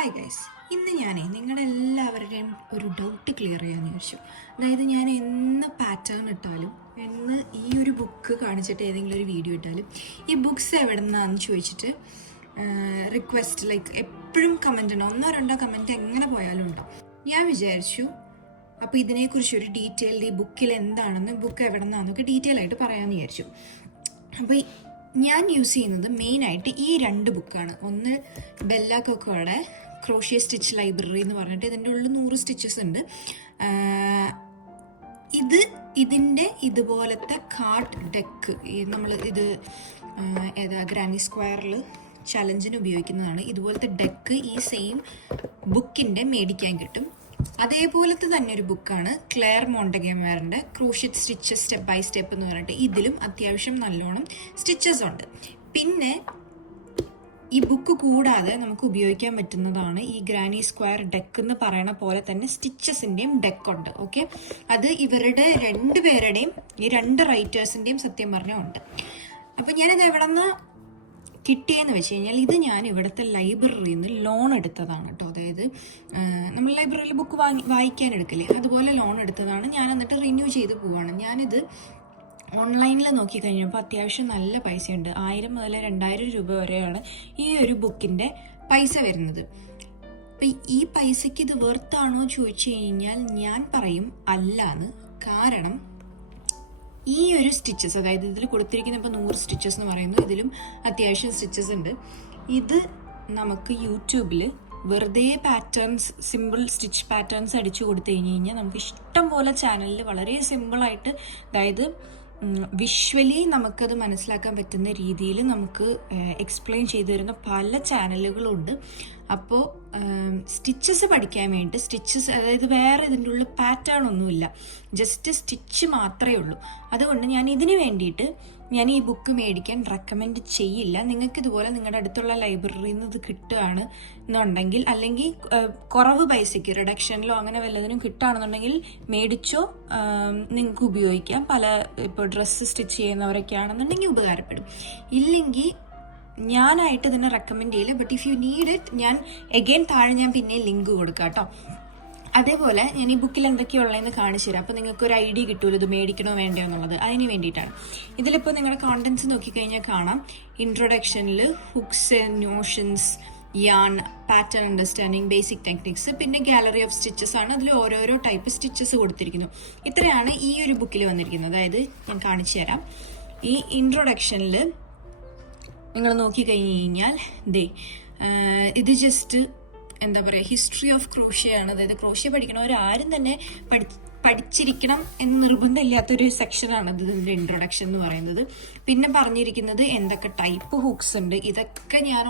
Hi guys, ഇന്ന് ഞാനേ നിങ്ങളുടെ എല്ലാവരുടെയും ഒരു ഡൗട്ട് ക്ലിയർ ചെയ്യാമെന്ന് ചോദിച്ചു. അതായത് ഞാൻ എന്ന് പാറ്റേൺ ഇട്ടാലും എന്ന് ഈ ഒരു ബുക്ക് കാണിച്ചിട്ട് ഏതെങ്കിലും ഒരു വീഡിയോ ഇട്ടാലും ഈ ബുക്സ് എവിടെ നിന്നാന്ന് ചോദിച്ചിട്ട് റിക്വസ്റ്റ് ലൈക്ക് എപ്പോഴും കമൻ്റ് ഉണ്ട്, ഒന്നോ രണ്ടോ കമൻറ്റ് എങ്ങനെ പോയാലും ഉണ്ടാവും. ഞാൻ വിചാരിച്ചു അപ്പോൾ ഇതിനെക്കുറിച്ച് ഒരു ഡീറ്റെയിൽഡ് ഈ ബുക്കിൽ എന്താണെന്ന് ബുക്ക് എവിടെ നിന്നാണെന്നൊക്കെ ഡീറ്റെയിൽ ആയിട്ട് പറയാമെന്ന് വിചാരിച്ചു. അപ്പോൾ ഞാൻ യൂസ് ചെയ്യുന്നത് മെയിനായിട്ട് ഈ രണ്ട് ബുക്കാണ്. ഒന്ന് ബെല്ല കൊക്കോയുടെ ക്രോഷ്യ സ്റ്റിച്ച് ലൈബ്രറി എന്ന് പറഞ്ഞിട്ട് ഇതിൻ്റെ ഉള്ളിൽ 100 സ്റ്റിച്ചസ് ഉണ്ട്. ഇതിൻ്റെ ഇതുപോലത്തെ കാർഡ് ഡെക്ക് നമ്മൾ ഇത് ഏതാ ഗ്രാനി സ്ക്വയറിൽ ചലഞ്ചിന് ഉപയോഗിക്കുന്നതാണ്. ഇതുപോലത്തെ ഡെക്ക് ഈ സെയിം ബുക്കിൻ്റെ മേടിക്കാൻ കിട്ടും. അതേപോലത്തെ തന്നെ ഒരു ബുക്കാണ് ക്ലെയർ മോണ്ടഗേമറിൻ്റെ crochet stitches step by step എന്ന് പറഞ്ഞിട്ട്. ഇതിലും അത്യാവശ്യം നല്ലോണം സ്റ്റിച്ചസ് ഉണ്ട്. പിന്നെ ഈ ബുക്ക് കൂടാതെ നമുക്ക് ഉപയോഗിക്കാൻ പറ്റുന്നതാണ് ഈ ഗ്രാനി സ്ക്വയർ ഡെക്ക് എന്ന് പറയണ പോലെ തന്നെ സ്റ്റിച്ചസിൻ്റെയും ഡെക്കുണ്ട്. ഓക്കെ, അത് ഇവരുടെ രണ്ടുപേരുടെയും ഈ രണ്ട് റൈറ്റേഴ്സിൻ്റെയും സത്യം പറഞ്ഞാൽ ഉണ്ട്. അപ്പം ഞാനിത് എവിടെ നിന്ന് കിട്ടിയെന്ന് വെച്ച് കഴിഞ്ഞാൽ ഇത് ഞാൻ ഇവിടുത്തെ ലൈബ്രറിയിൽ നിന്ന് ലോൺ എടുത്തതാണ് കേട്ടോ. അതായത് നമ്മൾ ലൈബ്രറിയിൽ ബുക്ക് വായിക്കാൻ എടുക്കില്ലേ, അതുപോലെ ലോൺ എടുത്തതാണ്. ഞാൻ എന്നിട്ട് റിന്യൂ ചെയ്ത് പോവാണ്. ഞാനിത് ഓൺലൈനിൽ നോക്കിക്കഴിഞ്ഞപ്പോൾ അത്യാവശ്യം നല്ല പൈസയുണ്ട്. 1000 മുതൽ 2000 രൂപ വരെയാണ് ഈ ഒരു ബുക്കിൻ്റെ പൈസ വരുന്നത്. അപ്പം ഈ പൈസയ്ക്ക് ഇത് വെർത്താണോ ചോദിച്ചു കഴിഞ്ഞാൽ ഞാൻ പറയും അല്ലാന്ന്. കാരണം ഈ ഒരു സ്റ്റിച്ചസ്, അതായത് ഇതിൽ കൊടുത്തിരിക്കുന്ന ഇപ്പോൾ 100 സ്റ്റിച്ചസ് എന്ന് പറയുന്നു, ഇതിലും അത്യാവശ്യം സ്റ്റിച്ചസ് ഉണ്ട്. ഇത് നമുക്ക് യൂട്യൂബിൽ വെറുതെ പാറ്റേൺസ്, സിമ്പിൾ സ്റ്റിച്ച് പാറ്റേൺസ് അടിച്ചു കൊടുത്തു കഴിഞ്ഞാൽ നമുക്ക് ഇഷ്ടം പോലെ ചാനലിൽ വളരെ സിമ്പിളായിട്ട്, അതായത് വിഷ്വലി നമുക്കത് മനസ്സിലാക്കാൻ പറ്റുന്ന രീതിയിൽ നമുക്ക് എക്സ്പ്ലെയിൻ ചെയ്തു തരുന്ന പല ചാനലുകളുണ്ട്. അപ്പോൾ സ്റ്റിച്ചസ് പഠിക്കാൻ വേണ്ടി സ്റ്റിച്ചസ്, അതായത് വേറെ ഇതിൻ്റെ ഉള്ളിൽ പാറ്റേൺ ഒന്നുമില്ല, ജസ്റ്റ് സ്റ്റിച്ച് മാത്രമേ ഉള്ളൂ. അതുകൊണ്ട് ഞാൻ ഇതിന് വേണ്ടിയിട്ട് ഞാൻ ഈ ബുക്ക് മേടിക്കാൻ റെക്കമെൻഡ് ചെയ്യില്ല. നിങ്ങൾക്ക് ഇതുപോലെ നിങ്ങളുടെ അടുത്തുള്ള ലൈബ്രറിയിൽ നിന്ന് ഇത് കിട്ടുകയാണ് എന്നുണ്ടെങ്കിൽ, അല്ലെങ്കിൽ കുറവ് പൈസയ്ക്ക് റിഡക്ഷനിലോ അങ്ങനെ വല്ലതിനും കിട്ടുകയാണെന്നുണ്ടെങ്കിൽ മേടിച്ചോ, നിങ്ങൾക്ക് ഉപയോഗിക്കാം. ഇപ്പോൾ ഡ്രസ്സ് സ്റ്റിച്ച് ചെയ്യുന്നവരൊക്കെ ആണെന്നുണ്ടെങ്കിൽ ഉപകാരപ്പെടും. ഇല്ലെങ്കിൽ ഞാനായിട്ട് ഇതിനെ റെക്കമെൻഡ് ചെയ്യില്ല. But if you need it, ഞാൻ എഗെയിൻ താഴെ ഞാൻ പിന്നെ ലിങ്ക് കൊടുക്കാം കേട്ടോ. അതേപോലെ ഞാൻ ഈ ബുക്കിൽ എന്തൊക്കെയുള്ളതെന്ന് കാണിച്ചു തരാം. അപ്പോൾ നിങ്ങൾക്ക് ഒരു ഐഡിയ കിട്ടുമല്ലോ ഇത് മേടിക്കണോ വേണ്ടയോ എന്നുള്ളത്. അതിന് വേണ്ടിയിട്ടാണ്. ഇതിലിപ്പോൾ നിങ്ങളുടെ കോണ്ടൻസ് നോക്കിക്കഴിഞ്ഞാൽ കാണാം. ഇൻട്രൊഡക്ഷനിൽ hooks, notions, yarn, pattern understanding, basic techniques, പിന്നെ ഗാലറി ഓഫ് സ്റ്റിച്ചസ് ആണ്. അതിൽ ഓരോരോ ടൈപ്പ് സ്റ്റിച്ചസ് കൊടുത്തിരിക്കുന്നു. ഇത്രയാണ് ഈ ഒരു ബുക്കിൽ വന്നിരിക്കുന്നത്. അതായത് ഞാൻ കാണിച്ചു തരാം. ഈ ഇൻട്രൊഡക്ഷനിൽ നിങ്ങൾ നോക്കിക്കഴിഞ്ഞ് കഴിഞ്ഞാൽ ഇത് ജസ്റ്റ് എന്താ പറയുക, ഹിസ്റ്ററി ഓഫ് ക്രോഷ്യയാണ്. അതായത് ക്രോഷ്യ പഠിക്കണവർ ആരും തന്നെ പഠിച്ചിരിക്കണം എന്ന് നിർബന്ധമില്ലാത്തൊരു സെക്ഷനാണ് ഇതിൻ്റെ ഇൻട്രൊഡക്ഷൻ എന്ന് പറയുന്നത്. പിന്നെ പറഞ്ഞിരിക്കുന്നത് എന്തൊക്കെ ടൈപ്പ് ഹുക്സ് ഉണ്ട്. ഇതൊക്കെ ഞാൻ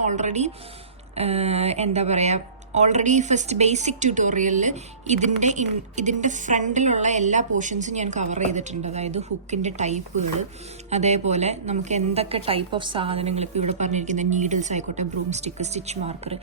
ഓൾറെഡി ഫസ്റ്റ് ബേസിക് ട്യൂട്ടോറിയലിൽ ഇതിൻ്റെ ഫ്രണ്ടിലുള്ള എല്ലാ പോർഷൻസും ഞാൻ കവർ ചെയ്തിട്ടുണ്ട്. അതായത് ഹുക്കിൻ്റെ ടൈപ്പുകൾ, അതേപോലെ നമുക്ക് എന്തൊക്കെ ടൈപ്പ് ഓഫ് സാധനങ്ങൾ, ഇപ്പോൾ ഇവിടെ പറഞ്ഞിരിക്കുന്ന നീഡിൽസ് ആയിക്കോട്ടെ, broom stick, stitch marker,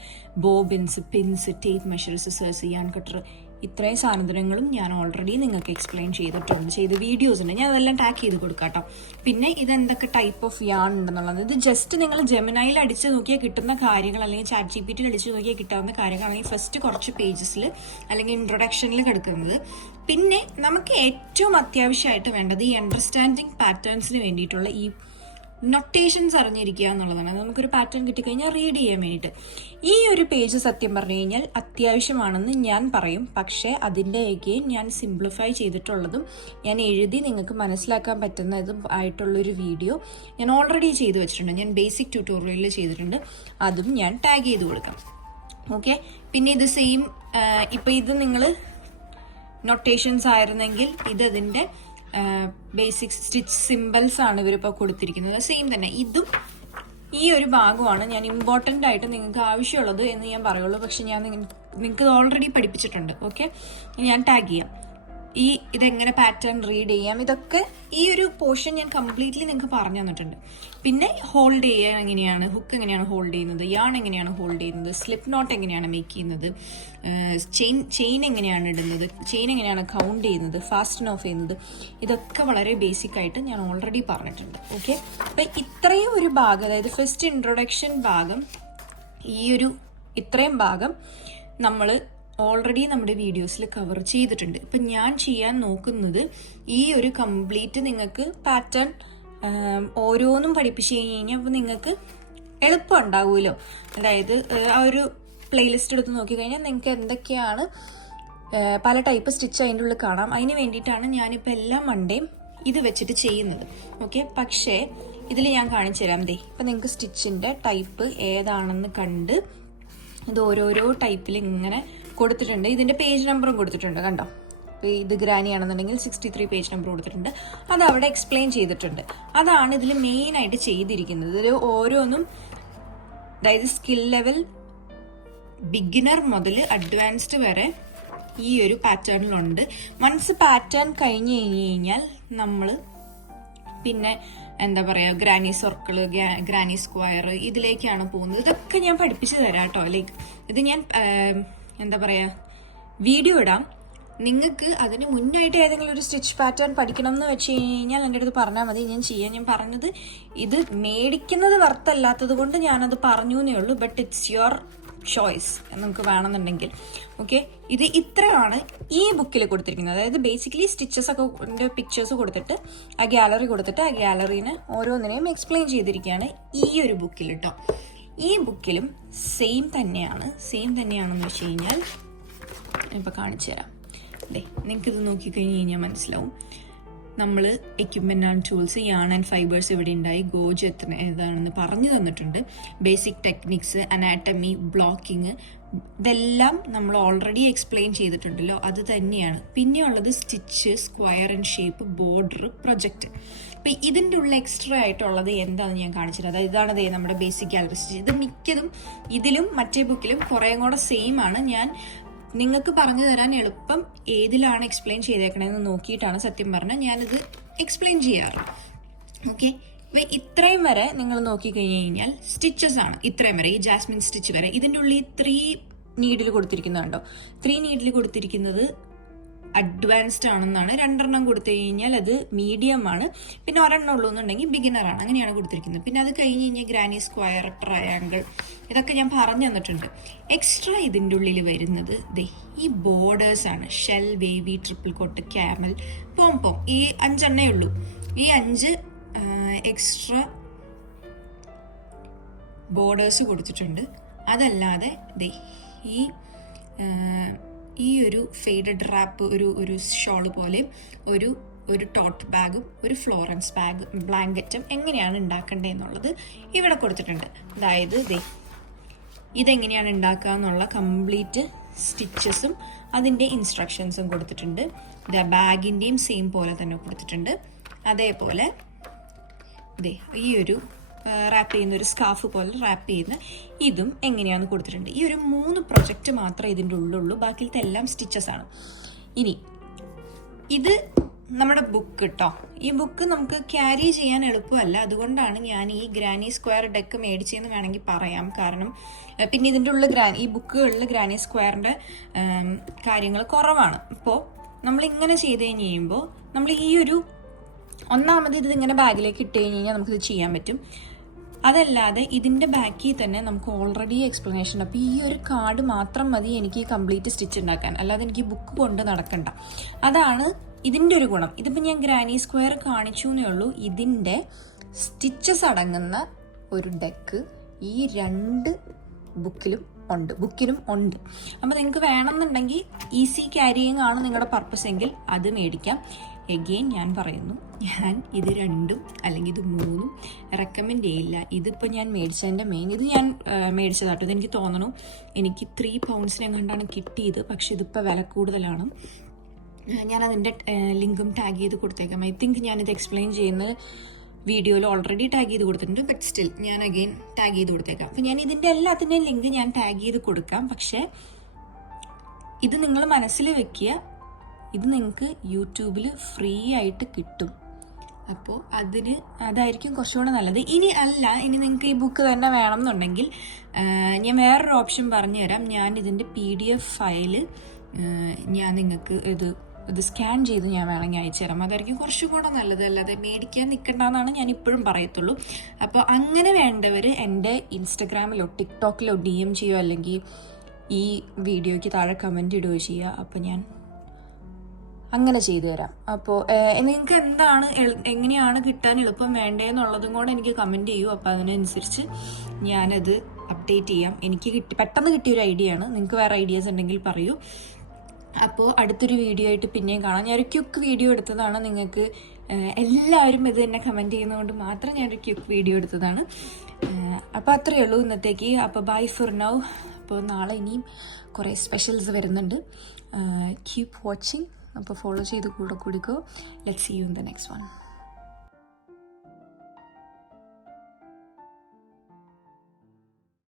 ബോബിൻസ്, pins, tape measure, scissors, yarn cutter, ഇത്രയും സാധനങ്ങളും ഞാൻ ഓൾറെഡി നിങ്ങൾക്ക് എക്സ്പ്ലെയിൻ ചെയ്ത വീഡിയോസ് ഉണ്ട്. ഞാൻ അതെല്ലാം ടാഗ് ചെയ്ത് കൊടുക്കാം കേട്ടോ. പിന്നെ ഇതെന്തൊക്കെ ടൈപ്പ് ഓഫ് യാൺ ഉണ്ടെന്നുള്ളത്, ഇത് ജസ്റ്റ് നിങ്ങൾ ജെമിനയിൽ അടിച്ച് നോക്കിയാൽ കിട്ടുന്ന കാര്യങ്ങൾ, അല്ലെങ്കിൽ ചാറ്റ് GPT അടിച്ച് നോക്കിയാൽ കിട്ടാവുന്ന കാര്യങ്ങളാണ് ഈ ഫസ്റ്റ് കുറച്ച് പേജസിൽ അല്ലെങ്കിൽ ഇൻട്രൊഡക്ഷനിൽ കിടക്കുന്നത്. പിന്നെ നമുക്ക് ഏറ്റവും അത്യാവശ്യമായിട്ട് വേണ്ടത് ഈ അണ്ടർസ്റ്റാൻഡിങ് പാറ്റേൺസിന് വേണ്ടിയിട്ടുള്ള ഈ നൊട്ടേഷൻസ് അറിഞ്ഞിരിക്കുക എന്നുള്ളതാണ്. നമുക്കൊരു പാറ്റേൺ കിട്ടിക്കഴിഞ്ഞാൽ റീഡ് ചെയ്യാൻ വേണ്ടിയിട്ട് ഈ ഒരു പേജ് സത്യം പറഞ്ഞു കഴിഞ്ഞാൽ അത്യാവശ്യമാണെന്ന് ഞാൻ പറയും. പക്ഷേ അതിൻ്റെ എഗെയിൻ ഞാൻ സിംപ്ലിഫൈ ചെയ്തിട്ടുള്ളതും ഞാൻ എഴുതി നിങ്ങൾക്ക് മനസ്സിലാക്കാൻ പറ്റുന്നതും ആയിട്ടുള്ളൊരു വീഡിയോ ഞാൻ ഓൾറെഡി ചെയ്തു വെച്ചിട്ടുണ്ട്. ഞാൻ ബേസിക് ട്യൂട്ടോറിയലിൽ ചെയ്തിട്ടുണ്ട്. അതും ഞാൻ ടാഗ് ചെയ്ത് കൊടുക്കാം. ഓക്കെ, പിന്നെ ഇത് സെയിം, ഇപ്പം ഇത് നിങ്ങൾ നൊട്ടേഷൻസ് ആയിരുന്നെങ്കിൽ ഇതിൻ്റെ ബേസിക് സ്റ്റിച്ച് സിമ്പിൾസ് ആണ് ഇവരിപ്പോൾ കൊടുത്തിരിക്കുന്നത്. സെയിം തന്നെ ഇതും ഈ ഒരു ഭാഗമാണ് ഞാൻ ഇമ്പോർട്ടൻ്റ് ആയിട്ട് നിങ്ങൾക്ക് ആവശ്യമുള്ളത് എന്ന് ഞാൻ പറയുള്ളൂ. പക്ഷെ ഞാൻ നിങ്ങൾക്ക് ഓൾറെഡി പഠിപ്പിച്ചിട്ടുണ്ട്. ഓക്കെ, ഞാൻ ടാഗ് ചെയ്യാം. ഇതെങ്ങനെ പാറ്റേൺ റീഡ് ചെയ്യാം, ഇതൊക്കെ ഈ ഒരു പോർഷൻ ഞാൻ കംപ്ലീറ്റ്ലി നിങ്ങൾക്ക് പറഞ്ഞു തന്നിട്ടുണ്ട്. പിന്നെ ഹോൾഡ് ചെയ്യാൻ എങ്ങനെയാണ്, ഹുക്ക് എങ്ങനെയാണ് ഹോൾഡ് ചെയ്യുന്നത്, യാൺ എങ്ങനെയാണ് ഹോൾഡ് ചെയ്യുന്നത്, സ്ലിപ്പ് നോട്ട് എങ്ങനെയാണ് മേക്ക് ചെയ്യുന്നത്, ചെയിൻ എങ്ങനെയാണ് ഇടുന്നത്, ചെയിൻ എങ്ങനെയാണ് കൗണ്ട് ചെയ്യുന്നത്, ഫാസ്റ്റ് ഓഫ് ചെയ്യുന്നത്, ഇതൊക്കെ വളരെ ബേസിക് ആയിട്ട് ഞാൻ ഓൾറെഡി പറഞ്ഞിട്ടുണ്ട്. ഓക്കെ, അപ്പം ഇത്രയും ഒരു ഭാഗം, അതായത് ഫസ്റ്റ് ഇൻട്രൊഡക്ഷൻ ഭാഗം ഈ ഒരു ഇത്രയും ഭാഗം നമ്മൾ ഓൾറെഡി നമ്മുടെ വീഡിയോസിൽ കവർ ചെയ്തിട്ടുണ്ട്. ഇപ്പം ഞാൻ ചെയ്യാൻ നോക്കുന്നത് ഈ ഒരു കംപ്ലീറ്റ് നിങ്ങൾക്ക് പാറ്റേൺ ഓരോന്നും പഠിപ്പിച്ച് കഴിഞ്ഞാൽ അപ്പോൾ നിങ്ങൾക്ക് എളുപ്പം ഉണ്ടാവുമല്ലോ. അതായത് ആ ഒരു പ്ലേലിസ്റ്റ് എടുത്ത് നോക്കിക്കഴിഞ്ഞാൽ നിങ്ങൾക്ക് എന്തൊക്കെയാണ് പല ടൈപ്പ് സ്റ്റിച്ച് അതിൻ്റെ ഉള്ളിൽ കാണാം. അതിന് വേണ്ടിയിട്ടാണ് ഞാനിപ്പോൾ എല്ലാ മണ്ടേയും ഇത് വെച്ചിട്ട് ചെയ്യുന്നത്. ഓക്കെ, പക്ഷേ ഇതിൽ ഞാൻ കാണിച്ചു തരാം. ഇപ്പം നിങ്ങൾക്ക് സ്റ്റിച്ചിൻ്റെ ടൈപ്പ് ഏതാണെന്ന് കണ്ട് ഇത് ഓരോരോ ടൈപ്പിൽ ഇങ്ങനെ കൊടുത്തിട്ടുണ്ട്. ഇതിൻ്റെ പേജ് നമ്പറും കൊടുത്തിട്ടുണ്ട്, കണ്ടോ. ഇപ്പോൾ ഇത് ഗ്രാനി ആണെന്നുണ്ടെങ്കിൽ 63 പേജ് നമ്പർ കൊടുത്തിട്ടുണ്ട്. അത് അവിടെ എക്സ്പ്ലെയിൻ ചെയ്തിട്ടുണ്ട്. അതാണ് ഇതിൽ മെയിനായിട്ട് ചെയ്തിരിക്കുന്നത്. ഇതിൽ ഓരോന്നും അതായത് സ്കിൽ ലെവൽ ബിഗിനർ മുതൽ അഡ്വാൻസ്ഡ് വരെ ഈ ഒരു പാറ്റേണിലുണ്ട്. വൺസ് പാറ്റേൺ കഴിഞ്ഞ് കഴിഞ്ഞാൽ നമ്മൾ പിന്നെ എന്താ പറയുക, ഗ്രാനി സർക്കിള്, ഗ്രാനി സ്ക്വയർ ഇതിലേക്കാണ് പോകുന്നത്. ഇതൊക്കെ ഞാൻ പഠിപ്പിച്ചു തരാം കേട്ടോ. ലൈക്ക് ഇത് ഞാൻ എന്താ പറയുക വീഡിയോ ഇടാം. നിങ്ങൾക്ക് അതിന് മുന്നായിട്ട് ഏതെങ്കിലും ഒരു സ്റ്റിച്ച് പാറ്റേൺ പഠിക്കണം എന്ന് വെച്ച് കഴിഞ്ഞാൽ എൻ്റെ അടുത്ത് പറഞ്ഞാൽ മതി, ഞാൻ ചെയ്യാം. ഞാൻ പറഞ്ഞത് ഇത് മേടിക്കുന്നത് വರ್ತല്ലാത്തത് കൊണ്ട് ഞാനത് പറഞ്ഞു എന്നേ ഉള്ളൂ. ബട്ട് ഇറ്റ്സ് യുവർ ചോയ്സ്, നമുക്ക് വേണമെന്നുണ്ടെങ്കിൽ. ഓക്കെ, ഇത് ഇത്രയാണ് ഈ ബുക്കിൽ കൊടുത്തിരിക്കുന്നത്. അതായത് ബേസിക്കലി സ്റ്റിച്ചസ് ഒക്കെ പിക്ചേഴ്സ് കൊടുത്തിട്ട് ആ ഗാലറി കൊടുത്തിട്ട് ആ ഗാലറീനെ ഓരോന്നിനെയും എക്സ്പ്ലെയിൻ ചെയ്തിരിക്കുകയാണ് ഈ ഒരു ബുക്കിൽ കേട്ടോ. ഈ ബുക്കിലും സെയിം തന്നെയാണെന്ന് വെച്ച് കഴിഞ്ഞാൽ ഇപ്പോൾ കാണിച്ചു തരാം. നിങ്ങൾക്കിത് നോക്കിക്കഴിഞ്ഞ് കഴിഞ്ഞാൽ മനസ്സിലാവും. നമ്മൾ equipment and tools, yarn and fibres ഇവിടെ ഉണ്ടായി, ഗോജ് ഏതാണെന്ന് പറഞ്ഞു തന്നിട്ടുണ്ട്. ബേസിക് ടെക്നിക്സ്, അനാറ്റമി, ബ്ലോക്കിങ്, ഇതെല്ലാം നമ്മൾ ഓൾറെഡി എക്സ്പ്ലെയിൻ ചെയ്തിട്ടുണ്ടല്ലോ, അത് തന്നെയാണ്. പിന്നെയുള്ളത് stitch, square and shape, border, project. അപ്പം ഇതിൻ്റെ ഉള്ള എക്സ്ട്രാ ആയിട്ടുള്ളത് എന്താണെന്ന് ഞാൻ കാണിച്ചിട്ട്, അതായത് ഇതാണ് നമ്മുടെ ബേസിക് ഗാലറി സ്റ്റിച്ച്. ഇത് മിക്കതും ഇതിലും മറ്റേ ബുക്കിലും കുറേ കൂടെ സെയിം ആണ്. ഞാൻ നിങ്ങൾക്ക് പറഞ്ഞു തരാൻ എളുപ്പം ഏതിലാണ് എക്സ്പ്ലെയിൻ ചെയ്തേക്കണതെന്ന് നോക്കിയിട്ടാണ് സത്യം പറഞ്ഞാൽ ഞാനിത് എക്സ്പ്ലെയിൻ ചെയ്യാറ്. ഓക്കെ, അപ്പോൾ ഇത്രയും വരെ നിങ്ങൾ നോക്കിക്കഴിഞ്ഞ് കഴിഞ്ഞാൽ സ്റ്റിച്ചസ് ആണ്. ഇത്രയും വരെ ഈ ജാസ്മിൻ സ്റ്റിച്ച് വരെ. ഇതിൻ്റെ ഉള്ളിൽ 3 നീഡിൽ കൊടുത്തിരിക്കുന്നുണ്ടോ. 3 നീഡിൽ കൊടുത്തിരിക്കുന്നത് അഡ്വാൻസ്ഡ് ആണെന്നാണ്. 2 കൊടുത്തു കഴിഞ്ഞാൽ അത് മീഡിയം ആണ്. പിന്നെ 1 ഉള്ളൂ എന്നുണ്ടെങ്കിൽ ബിഗിനർ ആണ്. അങ്ങനെയാണ് കൊടുത്തിരിക്കുന്നത്. പിന്നെ അത് കഴിഞ്ഞ് കഴിഞ്ഞാൽ ഗ്രാനി സ്ക്വയർ, ട്രയാങ്കിൾ, ഇതൊക്കെ ഞാൻ പറഞ്ഞു തന്നിട്ടുണ്ട്. എക്സ്ട്രാ ഇതിൻ്റെ ഉള്ളിൽ വരുന്നത് ഈ ബോർഡേഴ്സ് ആണ്. ഷെൽ, വേവി, ട്രിപ്പിൾ കോട്ട്, ക്യാമൽ, പോംപോം. ഈ 5 ഉള്ളൂ. ഈ 5 എക്സ്ട്രാ ബോർഡേഴ്സ് കൊടുത്തിട്ടുണ്ട്. അതല്ലാതെ ഈ ഒരു ഫെയ്ഡഡ് റാപ്പ്, ഒരു ഷോള് പോലെ ഒരു ടോട്ട് ബാഗും ഒരു ഫ്ലോറൻസ് ബ്ലാങ്കറ്റും എങ്ങനെയാണ് ഉണ്ടാക്കേണ്ടതെന്നുള്ളത് ഇവിടെ കൊടുത്തിട്ടുണ്ട്. അതായത് ഇതെങ്ങനെയാണ് ഉണ്ടാക്കുക എന്നുള്ള കംപ്ലീറ്റ് സ്റ്റിച്ചസും അതിൻ്റെ ഇൻസ്ട്രക്ഷൻസും കൊടുത്തിട്ടുണ്ട്. ബാഗിൻ്റെയും സെയിം പോലെ തന്നെ കൊടുത്തിട്ടുണ്ട്. അതേപോലെ ഈ ഒരു റാപ്പ് ചെയ്യുന്ന ഒരു സ്കാർഫ് പോലെ റാപ്പ് ചെയ്യുന്ന ഇതും എങ്ങനെയാണെന്ന് കൊടുത്തിട്ടുണ്ട്. ഈ ഒരു 3 പ്രൊജക്റ്റ് മാത്രമേ ഇതിൻ്റെ ഉള്ളുള്ളൂ. ബാക്കിലത്തെ എല്ലാം സ്റ്റിച്ചസ് ആണ്. ഇനി ഇത് നമ്മുടെ ബുക്ക് കേട്ടോ. ഈ ബുക്ക് നമുക്ക് ക്യാരി ചെയ്യാൻ എളുപ്പമല്ല. അതുകൊണ്ടാണ് ഞാൻ ഈ ഗ്രാനി സ്ക്വയർ ഡെക്ക് മേടിച്ചതെന്ന് വേണമെങ്കിൽ പറയാം. കാരണം പിന്നെ ഇതിൻ്റെ ഉള്ളിൽ ഈ ബുക്കുകളിൽ ഗ്രാനി സ്ക്വയറിൻ്റെ കാര്യങ്ങൾ കുറവാണ്. അപ്പോൾ നമ്മളിങ്ങനെ ചെയ്ത് കഴിയുമ്പോൾ നമ്മൾ ഈ ഒരു ഒന്നാമത് ഇതിങ്ങനെ ബാഗിലേക്ക് ഇട്ട് കഴിഞ്ഞാൽ നമുക്കിത് ചെയ്യാൻ പറ്റും. അതല്ലാതെ ഇതിൻ്റെ ബാക്കിൽ തന്നെ നമുക്ക് ഓൾറെഡി എക്സ്പ്ലനേഷൻ. അപ്പോൾ ഈ ഒരു കാർഡ് മാത്രം മതി എനിക്ക് കംപ്ലീറ്റ് സ്റ്റിച്ച് ഉണ്ടാക്കാൻ. അല്ലാതെ എനിക്ക് ബുക്ക് കൊണ്ട് നടക്കണ്ട. അതാണ് ഇതിൻ്റെ ഒരു ഗുണം. ഇതിപ്പോൾ ഞാൻ ഗ്രാനി സ്ക്വയർ കാണിച്ചു എന്നേ ഉള്ളൂ. ഇതിൻ്റെ സ്റ്റിച്ചസ് അടങ്ങുന്ന ഒരു ഡെക്ക് ഈ 2 ബുക്കിലും ഉണ്ട്. അപ്പോൾ നിങ്ങൾക്ക് വേണമെന്നുണ്ടെങ്കിൽ ഈസി ക്യാരിയിങ് ആണ് നിങ്ങളുടെ പർപ്പസ് എങ്കിൽ അത് മേടിക്കാം. എഗെയിൻ ഞാൻ പറയുന്നു, ഞാൻ ഇത് 2 അല്ലെങ്കിൽ ഇത് 3 റെക്കമെൻഡ് ചെയ്യില്ല. ഇതിപ്പോൾ ഞാൻ മേടിച്ചതിൻ്റെ ഇത് ഞാൻ മേടിച്ചതാട്ടോ. ഇതെനിക്ക് തോന്നണു എനിക്ക് 3 പൗണ്ട്സിനെ കണ്ടാണ് കിട്ടിയത്. പക്ഷെ ഇതിപ്പോൾ വില കൂടുതലാണ്. ഞാനതിൻ്റെ ലിങ്കും ടാഗ് ചെയ്ത് കൊടുത്തേക്കാം. ഐ തിങ്ക് ഞാനിത് എക്സ്പ്ലെയിൻ ചെയ്യുന്നത് വീഡിയോയിൽ ഓൾറെഡി ടാഗ് ചെയ്ത് കൊടുത്തിട്ടുണ്ട്. ബട്ട് സ്റ്റിൽ ഞാൻ അഗെയിൻ ടാഗ് ചെയ്ത് കൊടുത്തേക്കാം. അപ്പം ഞാൻ ഇതിൻ്റെ എല്ലാത്തിൻ്റെയും ലിങ്ക് ഞാൻ ടാഗ് ചെയ്ത് കൊടുക്കാം. പക്ഷേ ഇത് നിങ്ങൾ മനസ്സിൽ വെക്കുക, ഇത് നിങ്ങൾക്ക് യൂട്യൂബിൽ ഫ്രീ ആയിട്ട് കിട്ടും. അപ്പോൾ അതായിരിക്കും കുറച്ചുകൂടെ നല്ലത്. ഇനി നിങ്ങൾക്ക് ഈ ബുക്ക് തന്നെ വേണം എന്നുണ്ടെങ്കിൽ ഞാൻ വേറൊരു ഓപ്ഷൻ പറഞ്ഞു തരാം. ഞാൻ ഇതിൻ്റെ PDF ഫയല് ഞാൻ നിങ്ങൾക്ക് ഇത് ഇത് സ്കാൻ ചെയ്ത് ഞാൻ വേണമെങ്കിൽ അയച്ചു തരാം. അതായിരിക്കും കുറച്ചും കൂടെ നല്ലത്. അല്ലാതെ മേടിക്കാൻ നിൽക്കണ്ടെന്നാണ് ഞാൻ ഇപ്പോഴും പറയത്തുള്ളൂ. അപ്പോൾ അങ്ങനെ വേണ്ടവർ എൻ്റെ ഇൻസ്റ്റഗ്രാമിലോ ടിക്ടോക്കിലോ DM ചെയ്യുകയോ അല്ലെങ്കിൽ ഈ വീഡിയോയ്ക്ക് താഴെ കമൻറ്റ് ഇടുകയോ ചെയ്യുക. അപ്പോൾ ഞാൻ അങ്ങനെ ചെയ്തു തരാം. അപ്പോൾ നിങ്ങൾക്ക് എന്താണ് എങ്ങനെയാണ് കിട്ടാൻ എളുപ്പം വേണ്ടതെന്നുള്ളതും കൂടെ എനിക്ക് കമൻറ്റ് ചെയ്യൂ. അപ്പോൾ അതിനനുസരിച്ച് ഞാനത് അപ്ഡേറ്റ് ചെയ്യാം. എനിക്ക് പെട്ടെന്ന് കിട്ടിയൊരു ഐഡിയ ആണ്. നിങ്ങൾക്ക് വേറെ ഐഡിയാസ് ഉണ്ടെങ്കിൽ പറയൂ. അപ്പോൾ അടുത്തൊരു വീഡിയോ ആയിട്ട് പിന്നെയും കാണാം. ഞാനൊരു ക്വിക്ക് വീഡിയോ എടുത്തതാണ്. നിങ്ങൾക്ക് എല്ലാവരും ഇത് തന്നെ കമൻറ്റ് ചെയ്യുന്നതുകൊണ്ട് മാത്രം ഞാനൊരു ക്വിക്ക് വീഡിയോ എടുത്തതാണ്. അപ്പോൾ അത്രയേ ഉള്ളൂ ഇന്നത്തേക്ക്. അപ്പോൾ ബൈ ഫോർ നൗ. അപ്പോൾ നാളെ ഇനിയും കുറേ സ്പെഷ്യൽസ് വരുന്നുണ്ട്. Keep watching. അപ്പോൾ ഫോളോ ചെയ്ത് കൂടെ കൂടിക്കോ. Let's see you in the next one.